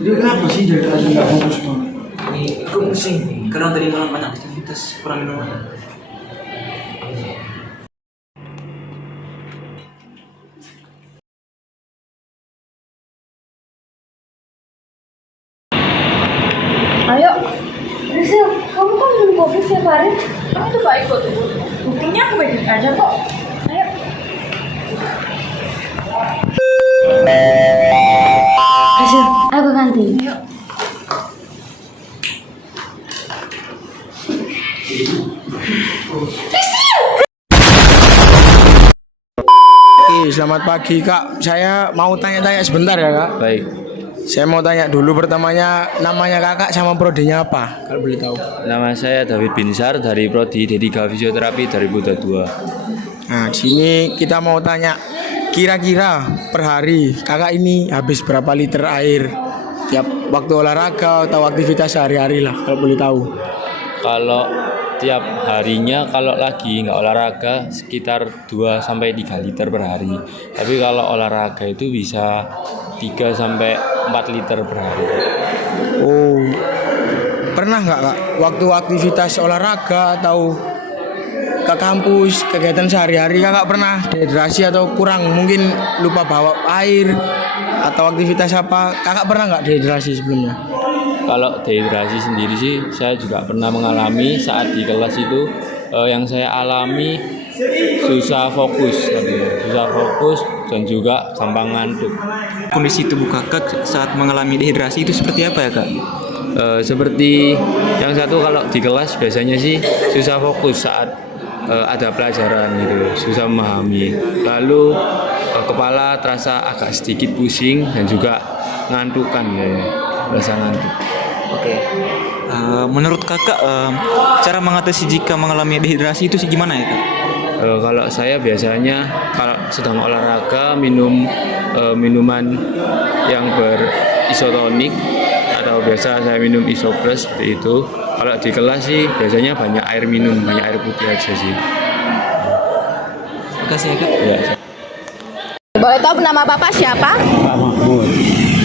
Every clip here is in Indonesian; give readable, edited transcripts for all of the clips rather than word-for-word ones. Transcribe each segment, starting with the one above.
Dia kenapa sih dari tadi nggak fokus tuh? Ini aku pusing nih, karena tadi malam banyak aktivitas kurang minum. Ayo, Rizal, kamu kan minum kopi setiap hari. Kamu tuh baik kok tubuhnya. Buktinya aku baik aja kok. Ayo. Rizal, aku ganti. Ayo. Selamat pagi Kak, saya mau tanya-tanya sebentar ya Kak. Baik, Saya mau tanya dulu pertamanya namanya kakak sama prodinya apa kalau boleh tahu. nama saya David Binsar dari Prodi D3 Fisioterapi dari Buddha 2. Nah, di sini kita mau tanya kira-kira per hari kakak ini habis berapa liter air tiap waktu olahraga atau aktivitas sehari-hari lah kalau boleh tahu. Kalau tiap harinya kalau lagi nggak olahraga sekitar 2 sampai 3 liter per hari. Tapi kalau olahraga itu bisa 3 sampai 4 liter per hari. Oh, pernah nggak kak waktu aktivitas olahraga atau ke kampus kegiatan sehari-hari kakak pernah dehidrasi atau kurang mungkin lupa bawa air atau aktivitas apa kakak pernah nggak dehidrasi sebelumnya? Kalau dehidrasi sendiri sih saya juga pernah mengalami saat di kelas itu. Yang saya alami susah fokus dan juga gampang ngantuk. Kondisi tubuh kakak saat mengalami dehidrasi itu seperti apa ya kak? Seperti yang satu kalau di kelas biasanya sih susah fokus saat ada pelajaran gitu, susah memahami. Lalu kepala terasa agak sedikit pusing dan juga ngantukan ya, rasa ngantuk. Oke. Menurut kakak cara mengatasi jika mengalami dehidrasi itu sih gimana ya kak? Kalau saya biasanya kalau sedang olahraga minum minuman yang berisotonik atau biasa saya minum isoplus seperti itu. Kalau di kelas sih biasanya banyak air minum, banyak air putih aja sih. Makasih ya kak. Ya. Boleh tahu nama Bapak siapa? Pak Mahmud.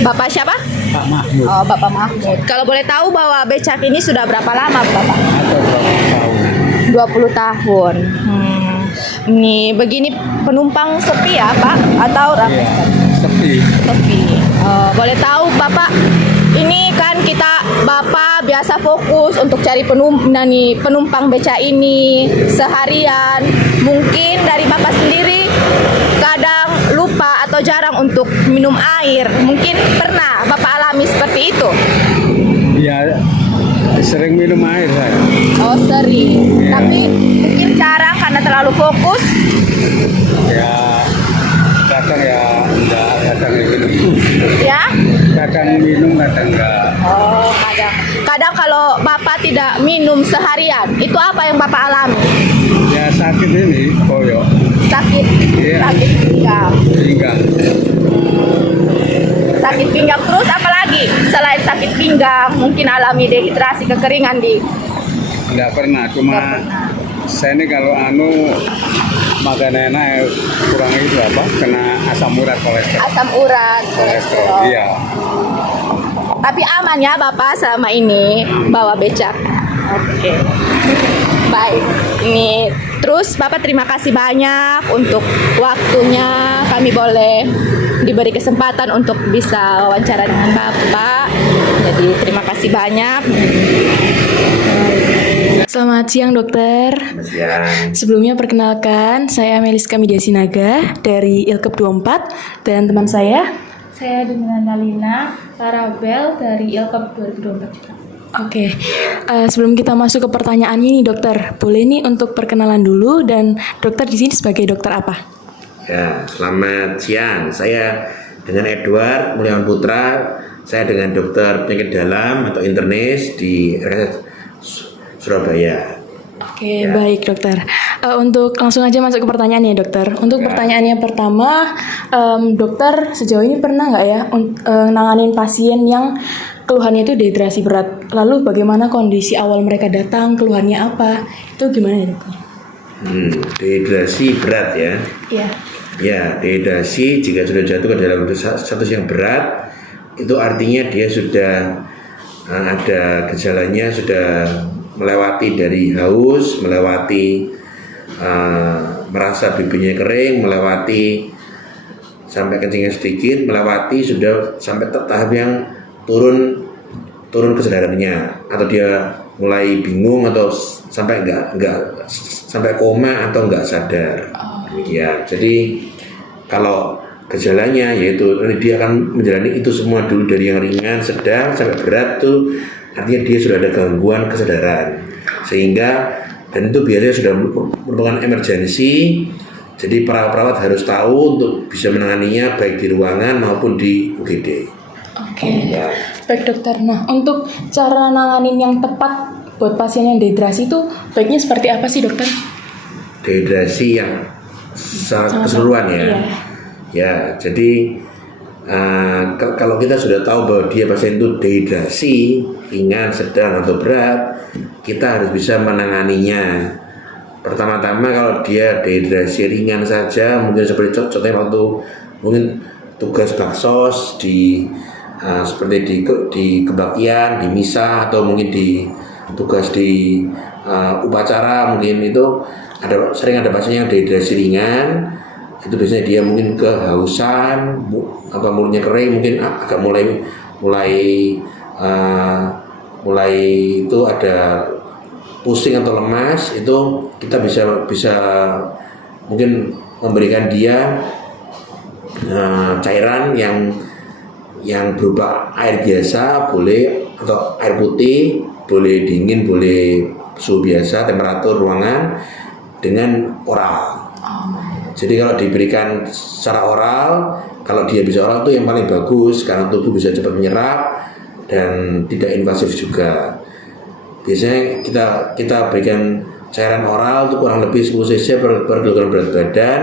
Bapak siapa? Pak Mahmud. Oh, Bapak Mahmud. Kalau boleh tahu bahwa becak ini sudah berapa lama, Bapak? Atau berapa tahun? 20 tahun. Ini begini penumpang sepi ya, Pak? Atau ramai? Sepi. Sepi. Boleh tahu Bapak, ini kan Bapak biasa fokus untuk cari penumpang beca ini seharian. Mungkin dari Bapak sendiri kadang lupa atau jarang untuk minum air. Mungkin pernah Bapak alami seperti itu? Ya, sering minum air saya. Oh, sering. Tapi mungkin jarang karena terlalu fokus. Ya, kadang ya enggak, kadang minum. Ya? Kadang minum, kadang enggak. Oh, kadang. Kadang kalau Bapak tidak minum seharian, itu apa yang Bapak alami? Ya sakit ini, koyo. Sakit, Iya. sakit pinggang. Pinggang. Sakit pinggang terus apalagi? Selain sakit pinggang, mungkin alami dehidrasi, kekeringan di Enggak pernah, cuma Nggak pernah. saya ini kalau makan enak kurang itu apa? Kena asam urat kolesterol. asam urat, Kolesterol, iya. Tapi aman ya Bapak selama ini bawa becak. Oke. Baik. Ini terus Bapak terima kasih banyak untuk waktunya. Kami boleh diberi kesempatan untuk bisa wawancara dengan Bapak. Jadi terima kasih banyak. Selamat siang dokter. Sebelumnya perkenalkan, saya Meliska Media Sinaga dari Ilkep 24 dan teman saya. Saya dengan Nalina Karabel dari Ilkep 2024 juga. Oke, sebelum kita masuk ke pertanyaan ini dokter, boleh nih untuk perkenalan dulu dan dokter di sini sebagai dokter apa? Ya, selamat siang. Saya dengan Edward Mulyawan Putra. Saya dengan dokter penyakit dalam atau internis di RS Surabaya. Oke, baik dokter. Untuk langsung aja masuk ke pertanyaannya dokter. Untuk pertanyaannya pertama, dokter sejauh ini pernah nggak ya nanganin pasien yang keluhannya itu dehidrasi berat? Lalu bagaimana kondisi awal mereka datang, keluhannya apa? Itu gimana ya dokter? Dehidrasi berat ya. Iya. Ya, dehidrasi jika sudah jatuh ke dalam status yang berat, itu artinya dia sudah ada gejalanya, sudah melewati dari haus, melewati merasa bibirnya kering, melewati sampai kencingnya sedikit, melewati sudah sampai tahap yang turun kesadarannya, atau dia mulai bingung atau sampai enggak sampai koma atau enggak sadar. Ya, jadi kalau gejalanya yaitu dia akan menjalani itu semua dulu dari yang ringan, sedang sampai berat tuh artinya dia sudah ada gangguan kesadaran, sehingga dan itu biasanya sudah merupakan emergensi. Jadi perawat-perawat harus tahu untuk bisa menanganinya baik di ruangan maupun di UGD. Oke. Baik dokter. Nah, untuk cara nanganin yang tepat buat pasien yang dehidrasi itu baiknya seperti apa sih dokter? Dehidrasi yang sangat keseluruhan ya. Iya. Ya, jadi kalau kita sudah tahu bahwa dia pasien itu dehidrasi ringan, sedang atau berat, kita harus bisa menanganinya. Pertama-tama kalau dia dehidrasi ringan saja, mungkin seperti contohnya waktu mungkin tugas baksos seperti di kebaktian, di misa, atau mungkin di tugas di upacara, mungkin itu sering ada pasien yang dehidrasi ringan. Itu biasanya dia mungkin kehausan, mulutnya kering, mungkin agak mulai itu ada pusing atau lemas. Itu kita bisa mungkin memberikan dia cairan yang berupa air biasa boleh, atau air putih boleh, dingin boleh, suhu biasa, temperatur ruangan, dengan oral. Jadi kalau diberikan secara oral, kalau dia bisa oral itu yang paling bagus karena tubuh bisa cepat menyerap dan tidak invasif juga. Biasanya kita berikan cairan oral itu kurang lebih 10 cc per kilogram berat badan,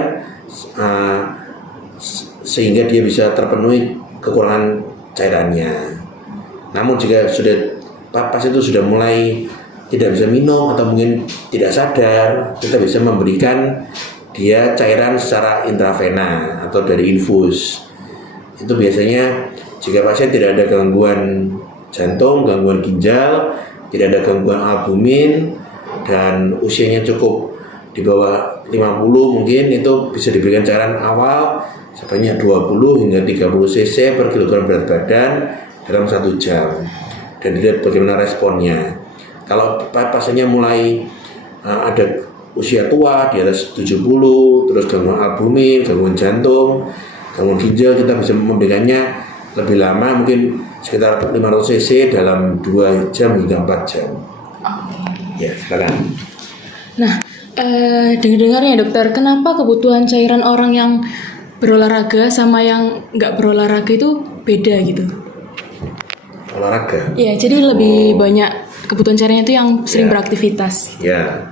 sehingga dia bisa terpenuhi kekurangan cairannya. Namun jika pasien itu sudah mulai tidak bisa minum atau mungkin tidak sadar, kita bisa memberikan dia cairan secara intravena atau dari infus. Itu biasanya jika pasien tidak ada gangguan jantung, gangguan ginjal, tidak ada gangguan albumin, dan usianya cukup di bawah 50 mungkin, itu bisa diberikan cairan awal sebanyak 20 hingga 30 cc per kilogram berat badan dalam 1 jam, dan dilihat bagaimana responnya. Kalau pasiennya mulai ada usia tua di atas 70, terus gangguan albumin, gangguan jantung, gangguan ginjal, kita bisa memberikannya lebih lama, mungkin sekitar 500 cc dalam 2 jam hingga 4 jam. Ya, silakan. Nah, dengar-dengarnya dokter, kenapa kebutuhan cairan orang yang berolahraga sama yang nggak berolahraga itu beda gitu? Olahraga? Ya, jadi lebih banyak kebutuhan cairannya itu yang sering beraktivitas. Ya.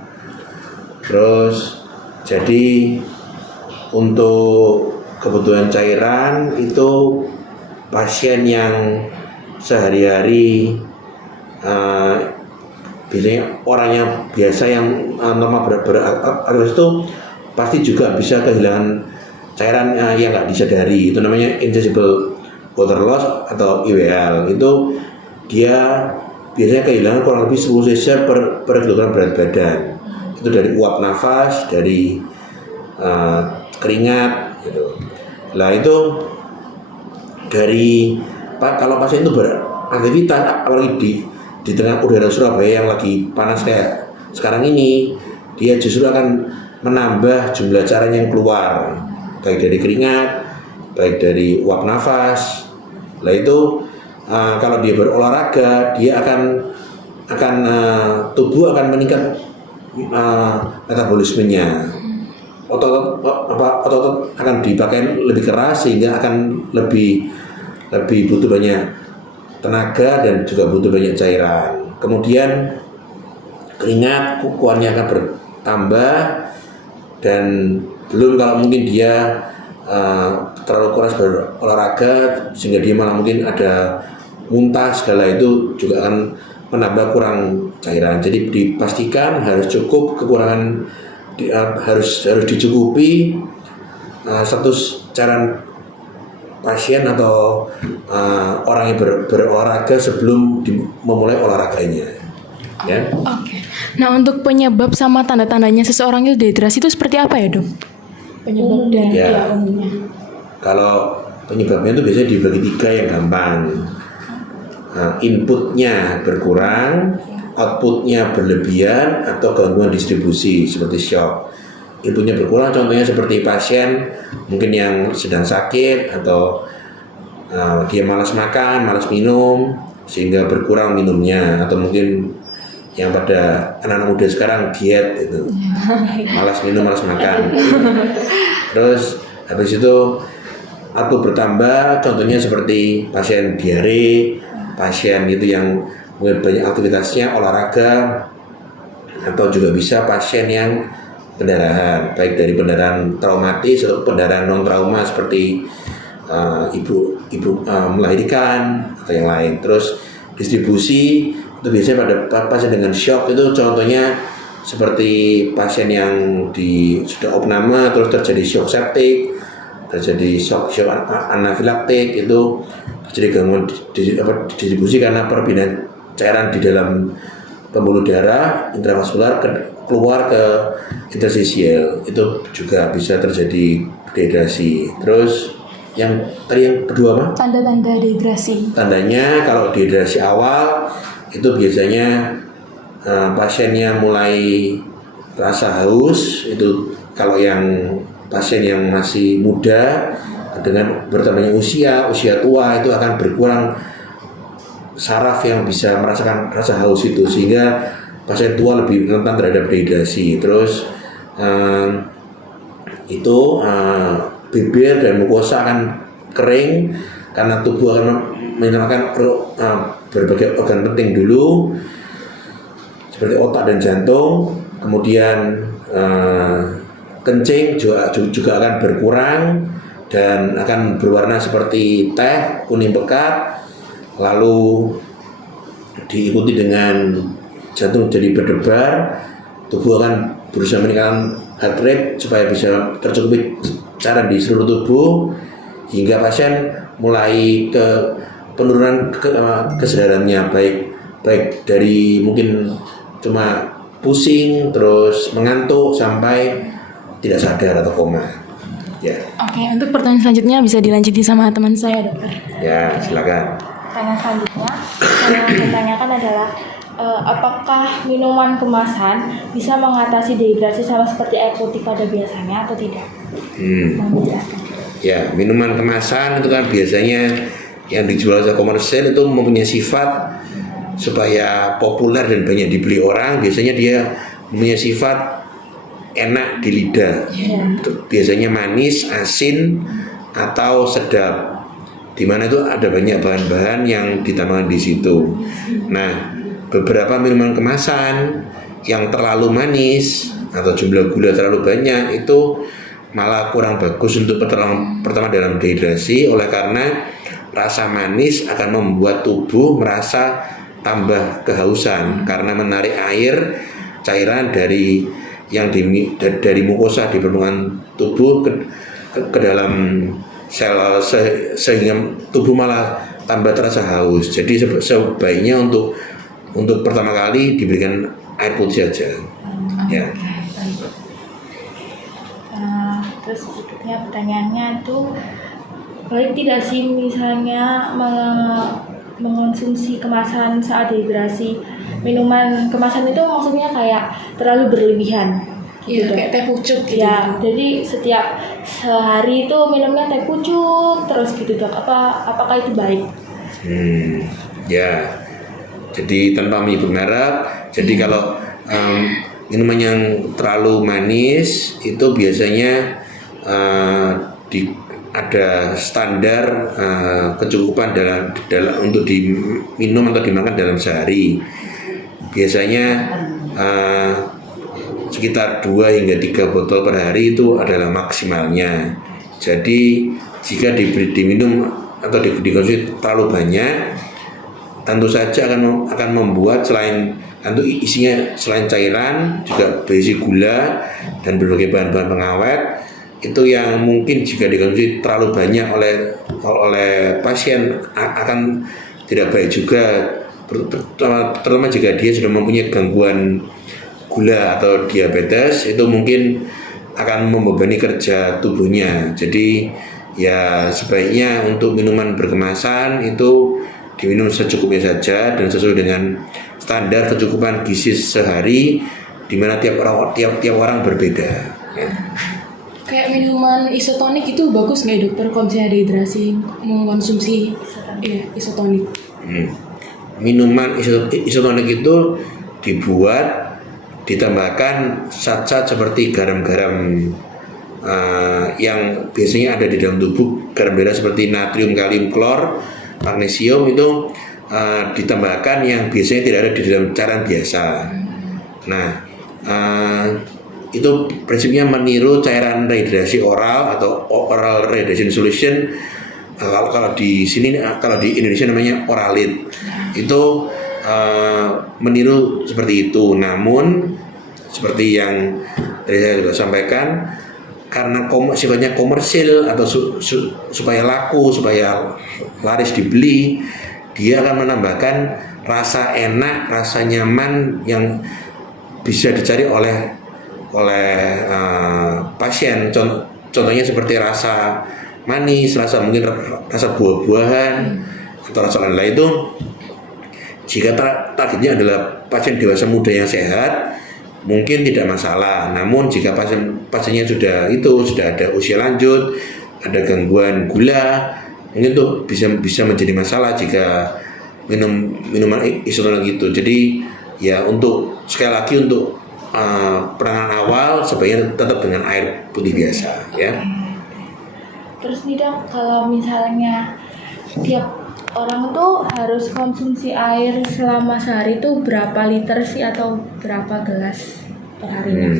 Terus jadi untuk kebutuhan cairan itu pasien yang sehari-hari biasanya orangnya biasa yang normal beraktivitas itu pasti juga bisa kehilangan cairan yang nggak disadari. Itu namanya invisible water loss atau IWL. Itu dia biasanya kehilangan kurang lebih 10 cc per kilogram berat badan. Itu dari uap nafas, dari keringat gitu. Lah itu dari kalau pasien itu beraktivitas, apalagi di tengah udara Surabaya yang lagi panas kayak sekarang ini, dia justru akan menambah jumlah cairan yang keluar, baik dari keringat, baik dari uap nafas. Lah itu kalau dia berolahraga, dia akan tubuh akan meningkat metabolismenya, otot akan dipakai lebih keras sehingga akan lebih butuh banyak tenaga dan juga butuh banyak cairan. Kemudian keringat kukuannya akan bertambah, dan belum kalau mungkin dia terlalu keras berolahraga sehingga dia malah mungkin ada muntah segala, itu juga akan menambah kurang cairan. Jadi dipastikan harus cukup, kekurangan harus dicukupi status cairan pasien atau orang yang berolahraga sebelum memulai olahraganya. Ya. Oke. Nah, untuk penyebab sama tanda-tandanya seseorang itu dehidrasi itu seperti apa ya, Dok? Penyebab dan Ya. umumnya. Kalau penyebabnya itu biasanya dibagi 3 yang gampang. Inputnya berkurang, outputnya berlebihan, atau gangguan distribusi seperti shock. Inputnya berkurang contohnya seperti pasien mungkin yang sedang sakit atau dia malas makan, malas minum sehingga berkurang minumnya, atau mungkin yang pada anak-anak muda sekarang diet itu malas minum, malas makan. Terus habis itu output bertambah, contohnya seperti pasien diare, pasien itu yang mungkin banyak aktivitasnya olahraga, atau juga bisa pasien yang pendarahan, baik dari pendarahan traumatis atau pendarahan non trauma seperti ibu melahirkan atau yang lain. Terus distribusi itu biasanya pada pasien dengan shock, itu contohnya seperti pasien yang sudah opname terus terjadi shock septic, terjadi shock anafilaktik, itu terjadi gangguan distribusi karena perpindahan cairan di dalam pembuluh darah intravaskular keluar ke interstisial, itu juga bisa terjadi dehidrasi. Terus yang kedua apa? Tanda-tanda dehidrasi. Tandanya kalau dehidrasi awal itu biasanya pasiennya mulai rasa haus, itu kalau yang pasien yang masih muda dengan bertambahnya usia tua itu akan berkurang saraf yang bisa merasakan rasa haus itu, sehingga pasien tua lebih rentan terhadap dehidrasi. Terus bibir dan mukosa akan kering karena tubuh akan menyerahkan berbagai organ penting dulu seperti otak dan jantung. Kemudian kencing juga akan berkurang dan akan berwarna seperti teh kuning pekat, lalu diikuti dengan jantung jadi berdebar, tubuh akan berusaha meningkatkan heart rate supaya bisa tercukupi cairan di seluruh tubuh, hingga pasien mulai ke penurunan kesadarannya, baik dari mungkin cuma pusing terus mengantuk sampai tidak sadar atau koma. Ya. Oke, untuk pertanyaan selanjutnya bisa dilanjuti sama teman saya, Dokter. Ya, silakan. Pertanyaan selanjutnya yang ditanyakan adalah apakah minuman kemasan bisa mengatasi dehidrasi sama seperti air putih pada biasanya atau tidak? Mohon dijelaskan. Ya, minuman kemasan itu kan biasanya yang dijual secara komersial itu mempunyai sifat supaya populer dan banyak dibeli orang. Biasanya dia mempunyai sifat enak di lidah, biasanya manis, asin, atau sedap, dimana itu ada banyak bahan-bahan yang ditambahkan di situ. Nah, beberapa minuman kemasan yang terlalu manis atau jumlah gula terlalu banyak itu malah kurang bagus untuk pertama dalam dehidrasi, oleh karena rasa manis akan membuat tubuh merasa tambah kehausan karena menarik air cairan dari mukosa di permukaan tubuh ke dalam sel, sehingga tubuh malah tambah terasa haus. Jadi sebaiknya untuk pertama kali diberikan air putih saja. Ya. Terus berikutnya pertanyaannya itu, baik tidak sih misalnya mengonsumsi kemasan saat dehidrasi? Minuman kemasan itu maksudnya kayak terlalu berlebihan. Iya, gitu, kayak teh pucuk gitu. Ya, jadi setiap sehari itu minumnya teh pucuk terus gitu, Dok. Apakah itu baik? Ya. Jadi tanpa menyebut merek, jadi kalau minuman yang terlalu manis itu biasanya ada standar kecukupan dalam untuk diminum atau dimakan dalam sehari. Biasanya sekitar 2 hingga 3 botol per hari itu adalah maksimalnya. Jadi jika diminum atau dikonsumsi terlalu banyak, tentu saja akan membuat isinya selain cairan juga berisi gula dan berbagai bahan-bahan pengawet, itu yang mungkin jika dikonsumsi terlalu banyak oleh pasien akan tidak baik juga, terutama jika dia sudah mempunyai gangguan gula atau diabetes, itu mungkin akan membebani kerja tubuhnya. Jadi ya sebaiknya untuk minuman berkemasan itu diminum secukupnya saja dan sesuai dengan standar kecukupan gizi sehari, di mana tiap orang berbeda. Ya. Kayak minuman isotonik itu bagus nggak ya, dokter, kalau misalnya dehidrasi mengkonsumsi isotonik? Minuman isotonik itu dibuat ditambahkan zat-zat seperti garam-garam yang biasanya ada di dalam tubuh, garam darah seperti natrium, kalium, klor, magnesium itu ditambahkan yang biasanya tidak ada di dalam cairan biasa. Nah, itu prinsipnya meniru cairan rehidrasi oral atau oral rehydration solution. Kalau di sini, kalau di Indonesia namanya Oralit. Itu meniru seperti itu. Namun seperti yang tadi saya juga sampaikan, karena sifatnya komersil atau supaya laku, supaya laris dibeli, dia akan menambahkan rasa enak, rasa nyaman yang bisa dicari oleh pasien. Contohnya seperti rasa manis, mungkin rasa buah-buahan atau rasa lain-lain. Itu jika targetnya adalah pasien dewasa muda yang sehat, mungkin tidak masalah. Namun jika pasiennya sudah ada usia lanjut, ada gangguan gula, mungkin itu bisa menjadi masalah jika minuman isotonik itu. Jadi ya sekali lagi untuk penanganan awal sebaiknya tetap dengan air putih biasa, ya. Terus nih dok, kalau misalnya tiap orang tuh harus konsumsi air selama sehari tuh berapa liter sih atau berapa gelas per harinya?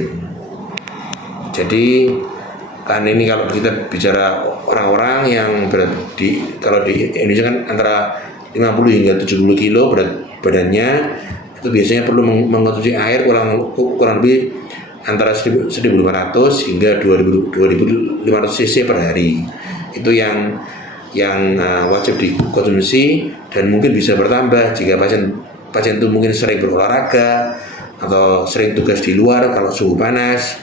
Jadi kan ini kalau kita bicara orang-orang yang kalau di Indonesia kan antara 50 hingga 70 kilo berat badannya, itu biasanya perlu mengkonsumsi air kurang lebih antara 1.500 hingga 2.500 cc per hari. Itu yang wajib dikonsumsi, dan mungkin bisa bertambah jika pasien itu mungkin sering berolahraga atau sering tugas di luar kalau suhu panas,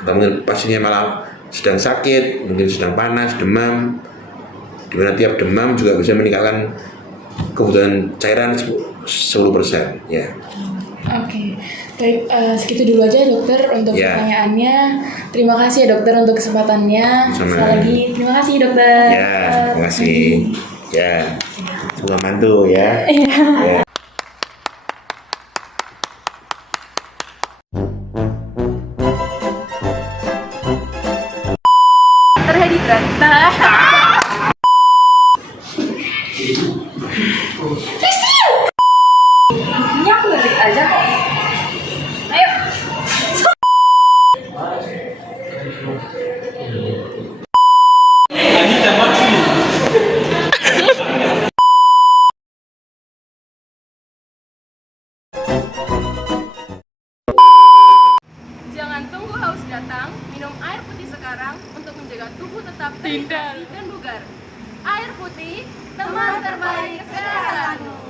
atau mungkin pasiennya malah sedang sakit, mungkin sedang panas, demam, di mana tiap demam juga bisa meningkatkan kebutuhan cairan 10%, ya. Oke, baik, segitu dulu aja dokter untuk pertanyaannya. Terima kasih ya dokter untuk kesempatannya. Sama. Sekali lagi terima kasih dokter. Ya, terima kasih. Ya, semoga mantu ya. Iya. Ya. Terhadap ini aku ngetik aja kok. Ayo. Jangan tunggu haus datang, minum air putih sekarang untuk menjaga tubuh tetap terhidrasi dan bugar. Air putih, teman terbaik kesehatanmu.